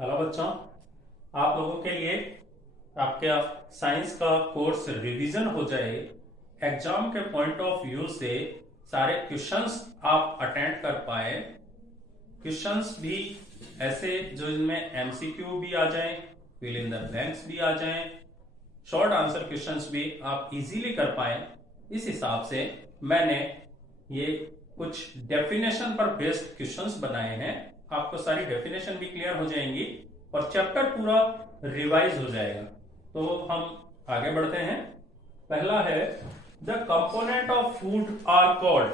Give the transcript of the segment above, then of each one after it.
Hello बच्चों, आप लोगों के लिए आपके साइंस का कोर्स रिवीजन हो जाए। एग्जाम के पॉइंट ऑफ व्यू से सारे क्वेश्चंस आप अटेंड कर पाए। क्वेश्चंस भी ऐसे जो इनमें एमसीक्यू भी आ जाएं, फिल इन द ब्लैंक्स भी आ जाएं, शॉर्ट आंसर क्वेश्चंस भी आप इजीली कर पाए। इस हिसाब से मैंने ये कुछ डेफिनेशन पर बेस्ड क्वेश्चंस बनाए हैं। आपको सारी डेफिनेशन भी क्लियर हो जाएंगी और चैप्टर पूरा रिवाइज हो जाएगा। तो हम आगे बढ़ते हैं। पहला है the component of food are called.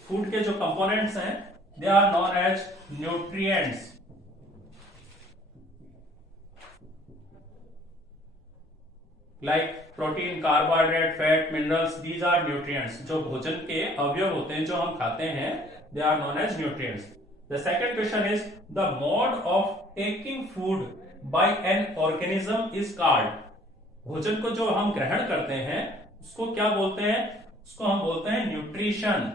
Food के जो कंपोनेंट्स हैं they are known as nutrients. Like protein, carbohydrate, fat, minerals, these are nutrients. जो भोजन के अवयव होते हैं जो हम खाते हैं they are known as nutrients. The second question is the mode of taking food by an organism is called. भोजन को जो हम ग्रहण करते हैं उसको क्या बोलते हैं? उसको हम बोलते हैं nutrition.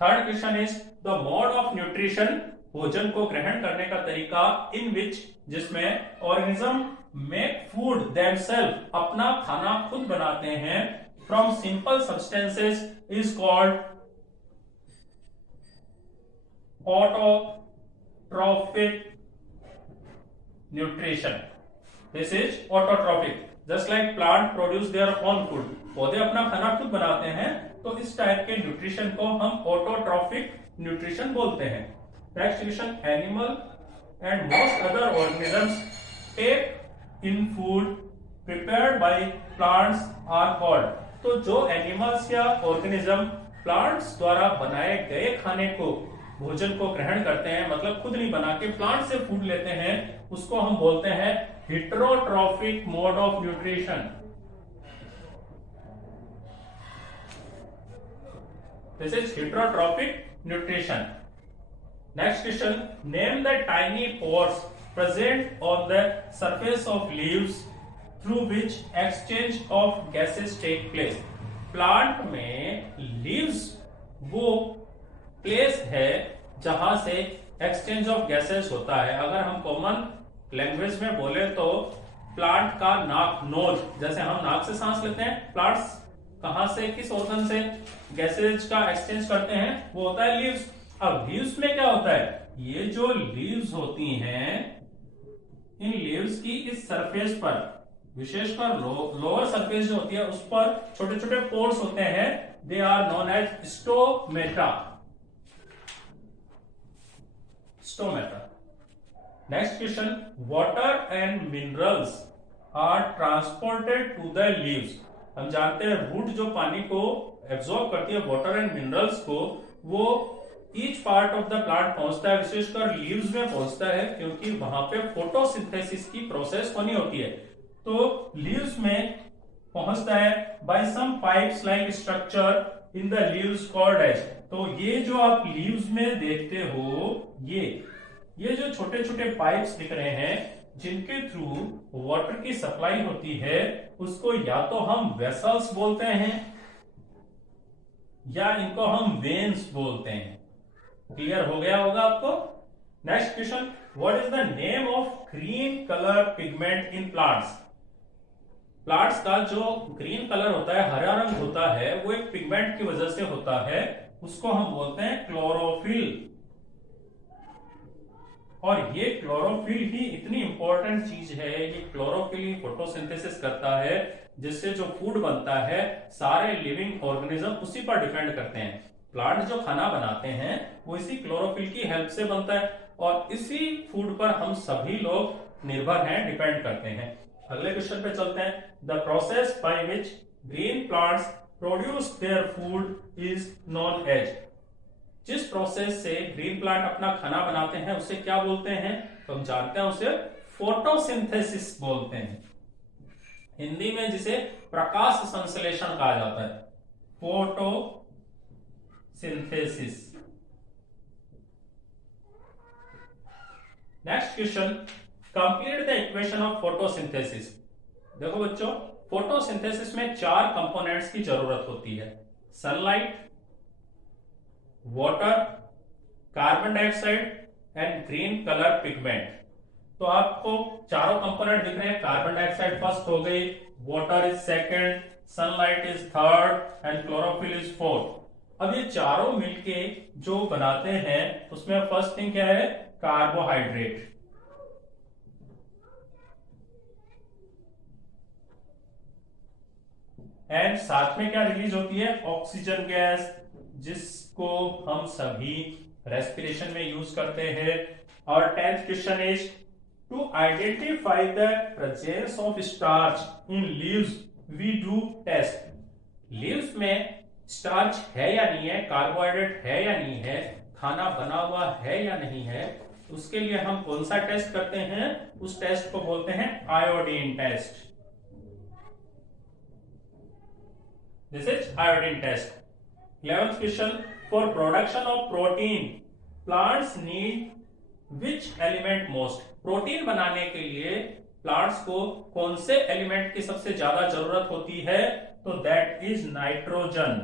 Third question is the mode of nutrition. भोजन को ग्रहण करने का तरीका इन विच, जिसमें ऑर्गेनिज्म मेक फूड देमसेल्फ, अपना खाना खुद बनाते हैं, from simple substances is called autotrophic nutrition. This is autotrophic. Just like plant produce their own food, पौधे अपना खाना खुद बनाते हैं, तो इस टाइप के न्यूट्रिशन को हम ऑटोट्रॉफिक न्यूट्रिशन बोलते हैं। Next question, animal and most other organisms take in food prepared by plants are called. तो जो एनिमल्स या ऑर्गेनिज्म प्लांट्स द्वारा बनाए गए खाने को, भोजन को ग्रहण करते हैं, मतलब खुद नहीं बना के प्लांट से फूड लेते हैं, उसको हम बोलते हैं heterotrophic mode of nutrition. This is heterotrophic nutrition. Next question, name the tiny pores present on the surface of leaves through which exchange of gases take place. Plant में लीव्स वो place है जहां से एक्सचेंज ऑफ गैसेस होता है। अगर हम common language में बोले तो प्लांट का नाक, नोज, जैसे हम नाक से सांस लेते हैं, प्लांट्स कहां से, किस ऑर्गन से गैसेज का एक्सचेंज करते हैं? वो होता है लीव्स। अब लीव्स में क्या होता है? ये जो लीव्स होती हैं, इन लीव्स की इस सरफेस पर, विशेषकर लोअर सरफेस जो होती है उस पर छोटे छोटे पोर्स होते हैं, they are known as stomata. Stomata. Next question, water and minerals are transported to the leaves. हम जानते हैं रूट जो पानी को एब्जॉर्ब करती है, वाटर एंड मिनरल्स को, वो each part of the plant पहुंचता है, विशेषकर लीव्स में पहुंचता है, क्योंकि वहां पे फोटोसिंथेसिस की प्रोसेस होनी होती है। तो लीव्स में पहुंचता है by some pipes like structure in the leaves called as. तो ये जो आप लीव्स में देखते हो, ये जो छोटे छोटे पाइप्स दिख रहे हैं जिनके थ्रू वाटर की सप्लाई होती है, उसको या तो हम वेसल्स बोलते हैं या इनको हम वेन्स बोलते हैं। क्लियर हो गया होगा आपको। Next question, what is the name of green colour pigment in plants. Plants का जो ग्रीन कलर होता है, हरा रंग होता है, वो एक पिगमेंट की वजह से होता है, उसको हम बोलते हैं क्लोरोफिल। और ये क्लोरोफिल ही इतनी इंपॉर्टेंट चीज है, ये क्लोरोफिल ही फोटोसिंथेसिस करता है, जिससे जो फूड बनता है, सारे लिविंग ऑर्गेनिज्म उसी पर डिपेंड करते हैं। प्लांट जो खाना बनाते हैं वो इसी क्लोरोफिल की हेल्प से बनता है, और इसी फूड पर हम सभी लोग निर्भर हैं, डिपेंड करते हैं। अगले क्वेश्चन पे चलते हैं। The process by which green plants produce their food is known as. जिस प्रोसेस से ग्रीन प्लांट अपना खाना बनाते हैं उसे क्या बोलते हैं? तो हम जानते हैं उसे फोटोसिंथेसिस बोलते हैं। हिंदी में जिसे प्रकाश संश्लेषण कहा जाता है, photo synthesis. Next question, complete the equation of photosynthesis. देखो बच्चों, फोटोसिंथेसिस में 4 कंपोनेंट्स की जरूरत होती है। Sunlight, water, carbon dioxide and green colour pigment. तो आपको चारों कंपोनेंट दिख रहे हैं। कार्बन डाइऑक्साइड फर्स्ट हो गई, water is second, sunlight is third and chlorophyll is fourth. अब ये चारों मिलके जो बनाते हैं उसमें फर्स्ट थिंग क्या है, कार्बोहाइड्रेट। एंड साथ में क्या रिलीज होती है, ऑक्सीजन गैस, जिसको हम सभी रेस्पिरेशन में यूज करते हैं। और 10th question is to identify the presence of starch in leaves we do test. Leaves में स्टार्च है या नहीं है, कार्बोहाइड्रेट है या नहीं है, खाना बना हुआ है या नहीं है, उसके लिए हम कौन सा टेस्ट करते हैं, उस टेस्ट को बोलते हैं iodine test. This is iodine test. 11th question, for production of protein, plants need which element most? Protein बनाने के लिए प्लांट्स को कौन से एलिमेंट की सबसे ज्यादा जरूरत होती है, तो दैट इज नाइट्रोजन।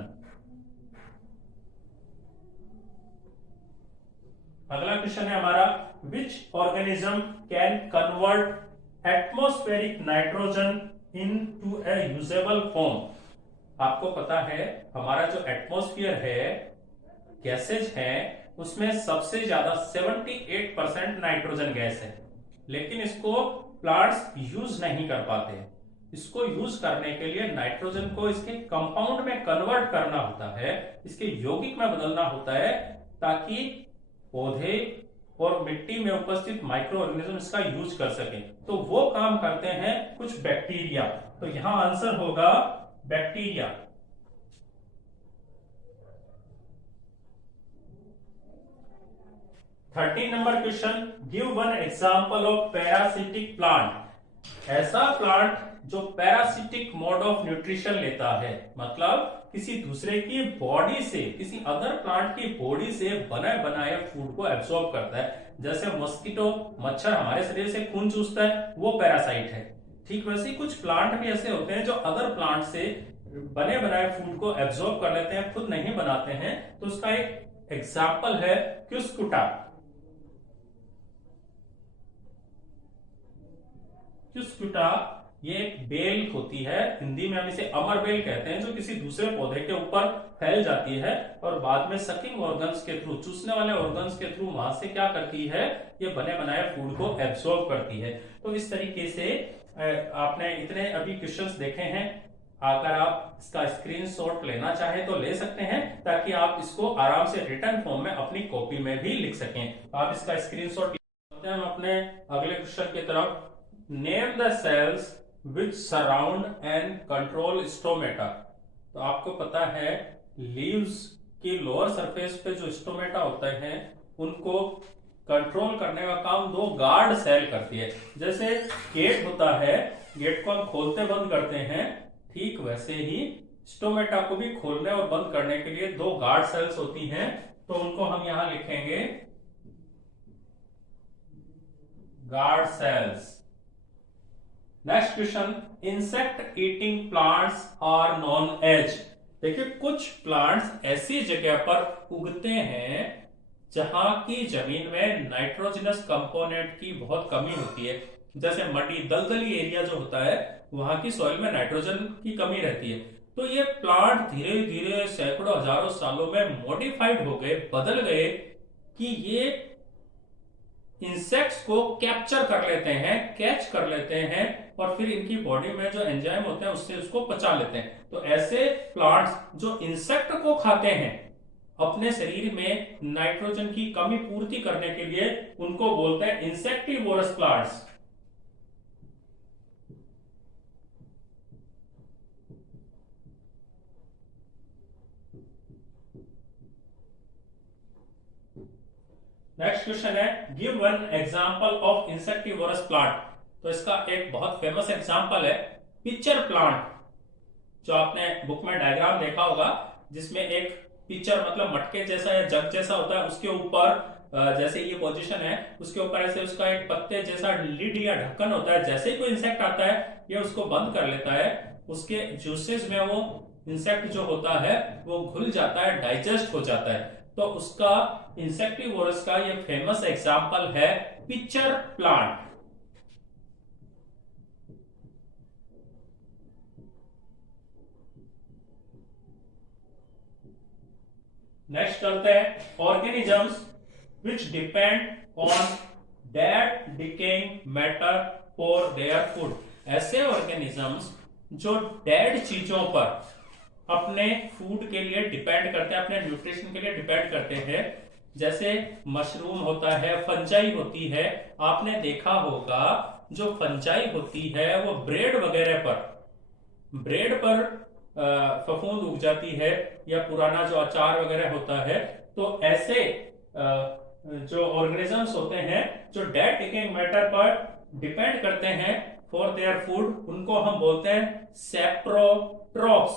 अगला क्वेश्चन है हमारा, which organism can convert atmospheric nitrogen into A usable form. आपको पता है हमारा जो एटमॉस्फेयर है, गैसेज है, उसमें सबसे ज्यादा 78% नाइट्रोजन गैस है, लेकिन इसको प्लांट्स यूज नहीं कर पाते। इसको यूज करने के लिए नाइट्रोजन को इसके कंपाउंड में कन्वर्ट करना होता है, इसके यौगिक में बदलना होता है, ताकि पौधे और मिट्टी में उपस्थित माइक्रो ऑर्गेनिज्म इसका यूज कर सके। तो वो काम करते हैं कुछ बैक्टीरिया। तो यहां आंसर होगा bacteria. Thirteen number question, give one example of parasitic plant. ऐसा प्लांट जो पैरासिटिक मोड ऑफ न्यूट्रिशन लेता है, मतलब किसी दूसरे की बॉडी से, किसी अदर प्लांट की बॉडी से बने बनाए फूड को एब्सॉर्ब करता है। जैसे मस्कीटो, मच्छर हमारे शरीर से खून चूसता है, वो पैरासाइट है। ठीक वैसे ही कुछ प्लांट भी ऐसे होते हैं जो अदर प्लांट से बने बनाए फूड को एब्सॉर्ब कर लेते हैं, खुद नहीं बनाते हैं। तो उसका एक एग्जाम्पल है क्यूस्कुटा। क्यूस्कुटा ये एक बेल होती है, हिंदी में हम इसे अमर बेल कहते हैं, जो किसी दूसरे पौधे के ऊपर फैल जाती है और बाद में सकिंग ऑर्गन्स के थ्रू, चूसने वाले ऑर्गन्स के थ्रू वहां से क्या करती है, ये बने बनाए फूड को एब्सॉर्ब करती है। तो इस तरीके से आपने इतने अभी क्वेश्चंस देखे हैं। अगर आप इसका स्क्रीनशॉट लेना चाहें तो ले सकते हैं, ताकि आप इसको आराम से रिटन फॉर्म में अपनी कॉपी में भी लिख सकें। आप इसका स्क्रीनशॉट लेते हैं। हम अपने अगले क्वेश्चन की तरफ, name the cells which surround and control stomata. तो आपको पता है लीव्स की लोअर सरफेस पे जो स्टोमेटा होते हैं, उनको कंट्रोल करने का काम दो गार्ड सेल करती है। जैसे गेट होता है, गेट को हम खोलते बंद करते हैं, ठीक वैसे ही स्टोमेटा को भी खोलने और बंद करने के लिए दो गार्ड सेल्स होती हैं। तो उनको हम यहां लिखेंगे guard cells. Next question, insect eating plants are known as. देखिए कुछ प्लांट्स ऐसी जगह पर उगते हैं जहां की जमीन में नाइट्रोजनस कंपोनेंट की बहुत कमी होती है। जैसे मटी, दलदली एरिया जो होता है, वहां की सॉइल में नाइट्रोजन की कमी रहती है। तो ये प्लांट धीरे धीरे सैकड़ों हजारों सालों में मॉडिफाइड हो गए, बदल गए, कि ये इंसेक्ट्स को कैप्चर कर लेते हैं, कैच कर लेते हैं, और फिर इनकी बॉडी में जो एंजाइम होते हैं उससे उसको पचा लेते हैं। तो ऐसे प्लांट्स जो इंसेक्ट को खाते हैं, अपने शरीर में नाइट्रोजन की कमी पूर्ति करने के लिए, उनको बोलते हैं इंसेक्टिवोरस प्लांट्स। नेक्स्ट क्वेश्चन है, give one example of insectivorous plant. तो इसका एक बहुत फेमस एग्जांपल है पिचर प्लांट, जो आपने बुक में डायग्राम देखा होगा, जिसमें एक पिचर मतलब मटके जैसा या जग जैसा होता है, उसके ऊपर जैसे ये पोजीशन है, उसके ऊपर ऐसे उसका एक पत्ते जैसा लिड या ढक्कन होता है। जैसे ही कोई इंसेक्ट आता है, ये उसको बंद कर लेता है, उसके जूसेस में वो इंसेक्ट जो होता है वो घुल जाता है, डाइजेस्ट हो जाता है। तो उसका इंसेक्टिवोरस का ये फेमस एग्जांपल है पिचर प्लांट। नेक्स्ट चलते हैं organisms which depend on dead decaying matter for their food. ऐसे ऑर्गेनिजम्स जो डेड चीजों पर अपने फूड के लिए डिपेंड करते हैं, अपने न्यूट्रिशन के लिए डिपेंड करते हैं। जैसे मशरूम होता है, फंजाई होती है। आपने देखा होगा जो फंजाई होती है वो ब्रेड पर फफूंद उग जाती है, या पुराना जो अचार वगैरह होता है। तो ऐसे जो ऑर्गेनिजम्स होते हैं जो डेड डिकेइंग मैटर पर डिपेंड करते हैं फॉर देयर फूड, उनको हम बोलते हैं सेप्रोट्रॉप्स।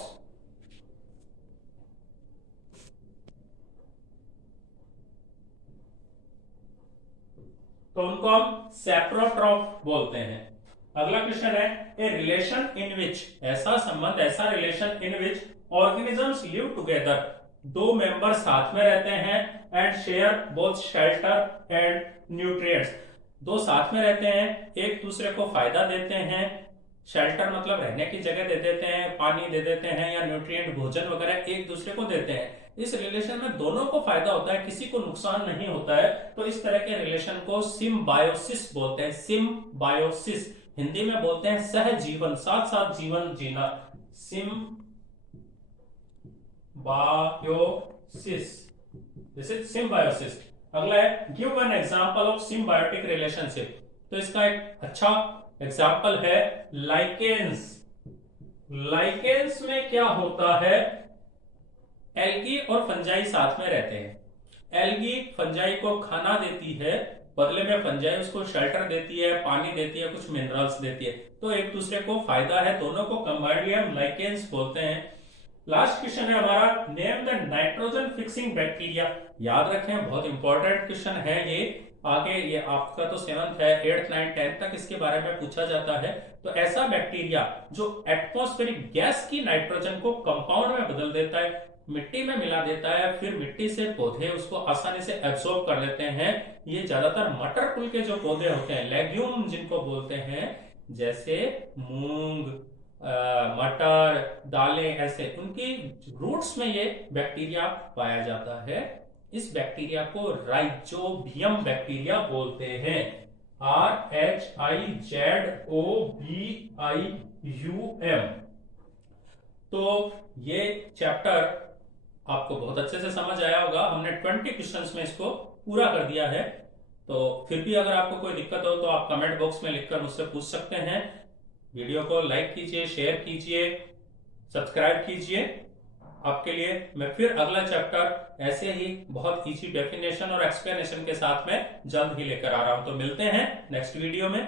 तो उनको हम सेप्रोट्रॉप बोलते हैं। अगला क्वेश्चन है ए रिलेशन इन विच, ऐसा संबंध, ऐसा relation in which organisms live together, दो मेंबर साथ में रहते हैं and share both shelter and nutrients. दो साथ में रहते हैं, एक दूसरे को फायदा देते हैं। शेल्टर मतलब रहने की जगह दे देते हैं, पानी दे देते हैं, या न्यूट्रिएंट भोजन वगैरह एक दूसरे को देते हैं। इस रिलेशन में दोनों को फायदा होता है, किसी को नुकसान नहीं होता है। तो इस तरह के रिलेशन को सिम्बायोसिस बोलते हैं। सिम्बायोसिस हिंदी में बोलते हैं सहजीवन, साथ साथ जीवन जीना, सिम्बायोसिस। This is symbiosis. अगला है give an example of symbiotic relationship. तो इसका एक अच्छा एग्जांपल है लाइकेंस। लाइकेंस में क्या होता है, एल्गी और फंजाई साथ में रहते हैं। एल्गी फंजाई को खाना देती है, बदले में फंजाई उसको शेल्टर देती है, पानी देती है, कुछ मिनरल्स देती है। तो एक दूसरे को फायदा है, दोनों को कंबाइंडली हम लाइकेंस बोलते हैं। लास्ट क्वेश्चन है हमारा name the nitrogen fixing bacteria. याद रखें, बहुत इंपॉर्टेंट क्वेश्चन है ये। आगे ये आपका तो 7th है, 8th 9th 10th तक इसके बारे में पूछा जाता है। तो ऐसा बैक्टीरिया जो एटमॉस्फेरिक गैस की नाइट्रोजन को कंपाउंड में बदल देता है, मिट्टी में मिला देता है, फिर मिट्टी से पौधे उसको आसानी से एब्सॉर्ब कर लेते हैं। ये ज्यादातर मटर कुल के जो पौधे होते हैं, लेग्यूम जिनको बोलते हैं, जैसे मूंग, मटर, दालें, ऐसे उनकी रूट्स में ये बैक्टीरिया पाया जाता है। इस बैक्टीरिया को राइजोबियम बैक्टीरिया बोलते हैं। RHIZOBIUM। तो ये चैप्टर आपको बहुत अच्छे से समझ आया होगा। हमने 20 क्वेश्चंस में इसको पूरा कर दिया है। तो फिर भी अगर आपको कोई दिक्कत हो तो आप कमेंट बॉक्स में लिखकर मुझसे पूछ सकते हैं। वीडियो को लाइक कीजिए, शेयर कीजिए, सब्सक्राइब कीजिए। आपके लिए मैं फिर अगला चैप्टर ऐसे ही बहुत इजी डेफिनेशन और एक्सप्लेनेशन के साथ में जल्द ही लेकर आ रहा हूं। तो मिलते हैं नेक्स्ट वीडियो में।